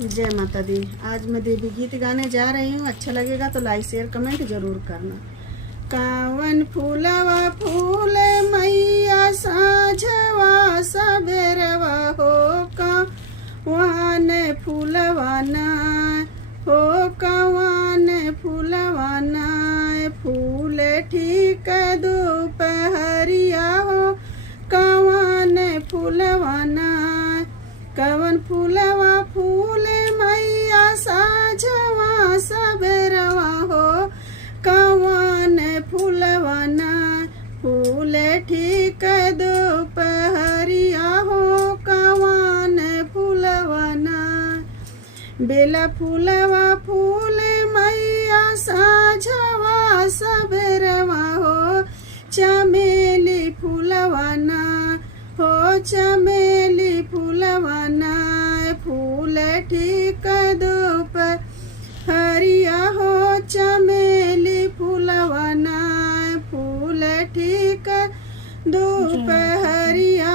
जय माता दी। आज मैं देवी गीत गाने जा रही हूँ। अच्छा लगेगा तो लाइक शेयर कमेंट जरूर करना। कावन फूलवा फूले मैया साझवा सबेरवा हो कवान फूलवा ना हो कवान फूलवा ना फूल ठीक दोपहरिया हो कवान फूलवा ना कवन फूलवा फूले मैया साझवा सबेरवा हो कवन फूलवा ना फूल ठीक दोपहरिया हो कवन फूलवा ना बेला फूलवा फूले मैया साझवा सबेरवा हो चमेली फूलवा ना हो चमेली फूलवा ना फूल ठीक दोपहरिया हो चमेली फूलवा ना फूल ठीक दोपहरिया